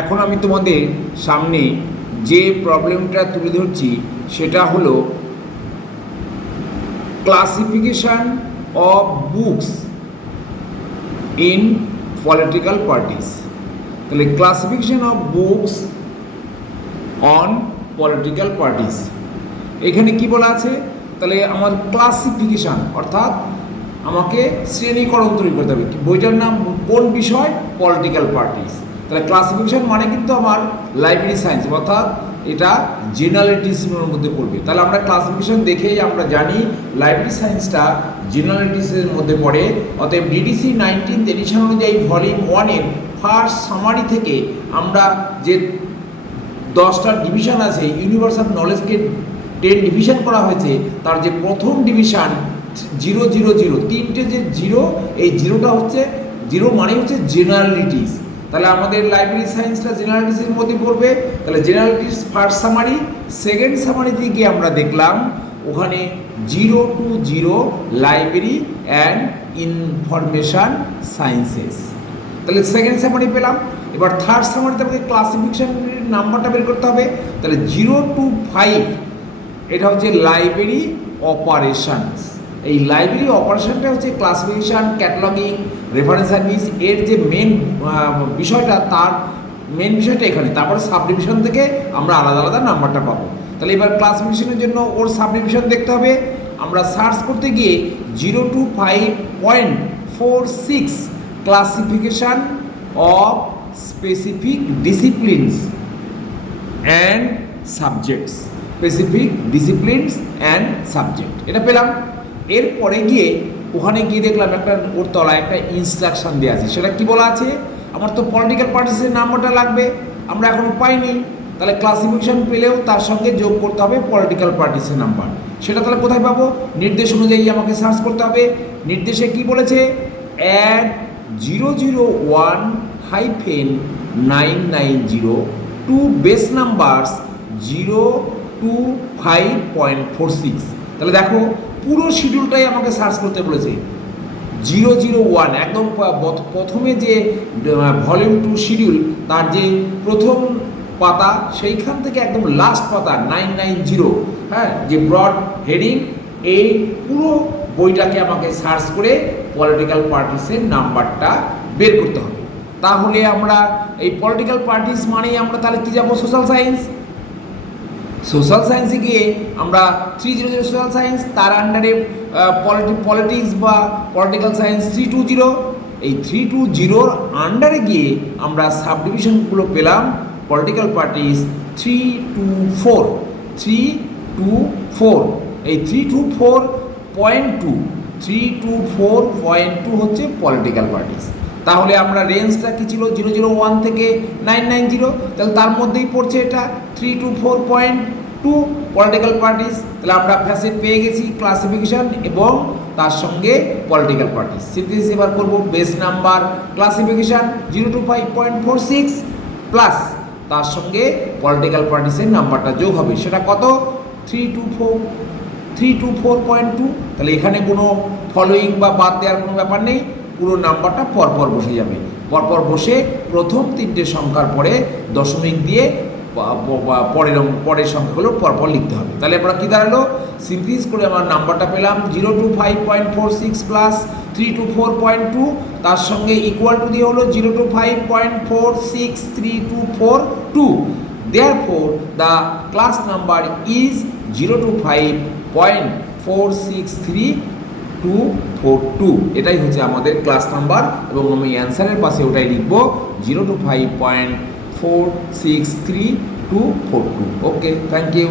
এখন আমি তোমাদের সামনে যে প্রবলেমটা তুলে ধরছি সেটা হলো classification of books in political parties. তাহলে classification of books on political parties, এখানে কি বলা আছে? তাহলে আমার ক্লাসিফিকেশান অর্থাৎ আমাকে শ্রেণীকরণ তৈরি করতে হবে। বইটার নাম কোন বিষয়? Political parties. তাহলে ক্লাসিফিকেশান মানে কিন্তু আমার লাইব্রেরি সায়েন্স, অর্থাৎ এটা জেনারেলিটিসমের মধ্যে পড়বে। তাহলে আমরা ক্লাসিফিকেশান দেখেই আমরা জানি লাইব্রেরি সায়েন্সটা জেনারেলিটিসের মধ্যে পড়ে। অতএব ডিডিসি 19th এডিশন অনুযায়ী ভলিউম 1-এর ফার্স্ট সামারি থেকে আমরা যে 10টা ডিভিশন আছে, ইউনিভার্স অফ নলেজকে 10 ডিভিশন করা হয়েছে। তার যে প্রথম ডিভিশন 000, তিনটে যে জিরো, এই জিরোটা হচ্ছে জিরো মানে হচ্ছে জেনারেলিটিস। তাহলে আমাদের লাইব্রেরি সায়েন্সটা জেনারেলিটিসের মধ্যে পড়বে। তাহলে জেনারেলিটিস ফার্স্ট সামারি, সেকেন্ড সামারিতে গিয়ে আমরা দেখলাম ওখানে 0 to 0 library and information sciences. তাহলে সেকেন্ড সামারি পেলাম। এবার থার্ড সামারিতে আমাকে ক্লাসিফিকেশনের নাম্বারটা বের করতে হবে। তাহলে 0 to 5 এটা হচ্ছে লাইব্রেরি অপারেশনস। এই লাইব্রেরি অপারেশনটা হচ্ছে ক্লাসিফিকেশান, ক্যাটালগিং, রেফারেন্স সার্ভিস, এর যে মেন বিষয়টা, তার মেন বিষয়টা এখানে। তারপরে সাবডিভিশন থেকে আমরা আলাদা আলাদা নাম্বারটা পাবো। তাহলে এবার ক্লাসিফিকেশনের জন্য ওর সাবডিভিশন দেখতে হবে। আমরা সার্চ করতে গিয়ে 0 to 5.46 classification of specific disciplines and subjects, specific disciplines and subject, এটা পেলাম। এরপরে গিয়ে ওখানে গিয়ে দেখলাম একটা ওর তলায় একটা ইনস্ট্রাকশন দেওয়া আছে। সেটা কি বলা আছে? আমার তো পলিটিক্যাল পার্টিসের নাম্বারটা লাগবে, আমরা এখনও পাইনি। তাহলে ক্লাসিফিকেশন পেলেও তার সঙ্গে যোগ করতে হবে পলিটিক্যাল পার্টিসের নাম্বার। সেটা তাহলে কোথায় পাবো? নির্দেশ অনুযায়ী আমাকে সার্চ করতে হবে। নির্দেশে কি বলেছে? Add 001-990 to base numbers 0 to 5.46। তাহলে দেখো পুরো শিডিউলটাই আমাকে সার্চ করতে বলেছে। 001 একদম প্রথমে যে ভলিউম 2 শিডিউল, তার যে প্রথম পাতা সেইখান থেকে একদম লাস্ট পাতা 990, হ্যাঁ, যে ব্রড হেডিং, এই পুরো বইটাকে আমাকে সার্চ করে পলিটিক্যাল পার্টিসের নাম্বারটা বের করতে হবে। তাহলে আমরা এই পলিটিক্যাল পার্টিস মানেই আমরা তাহলে কী যাবো? Social science. সোশ্যাল সায়েন্সে গিয়ে আমরা 300 সোশ্যাল সায়েন্স, তার আন্ডারে পলিটিক্স বা পলিটিক্যাল সায়েন্স 320। এই 320 আন্ডারে গিয়ে আমরা সাবডিভিশনগুলো পেলাম। Political parties 324। এই 324.2 হচ্ছে পলিটিক্যাল পার্টিস। তাহলে আমরা রেঞ্জটা কী ছিল? 001 থেকে 990। তাহলে তার মধ্যেই পড়ছে এটা 324.2 পলিটিক্যাল পার্টিস। তাহলে আমরা ফ্যাসেট পেয়ে গেছি, ক্লাসিফিকেশন এবং তার সঙ্গে পলিটিক্যাল পার্টিস। সিনথেসিস এবার করব। Base number classification 0 to 5.46 plus তার সঙ্গে পলিটিক্যাল পার্টিসের নাম্বারটা যোগ হবে। সেটা কত? 324.2। তাহলে এখানে কোনো ফলোয়িং বা বাদ দেওয়ার কোনো ব্যাপার নেই, পুরো নাম্বারটা পরপর বসে যাবে। পরপর বসে প্রথম তিনটে সংখ্যার পরে দশমিক দিয়ে পরের সংখ্যাগুলো পরপর লিখতে হবে। তাহলে আমরা কী দাঁড়ালো? সিনথেসিস করে আমার নাম্বারটা পেলাম 0 to 5.46 প্লাস 324.2, তার সঙ্গে ইকুয়াল টু দিয়ে হলো 0 to 5.463242। Therefore the class number is 0 to 5.463242। এটাই হচ্ছে আমাদের ক্লাস নাম্বার এবং আমি অ্যান্সারের পাশে ওটাই লিখব 0 to 5.463242। Okay, thank you.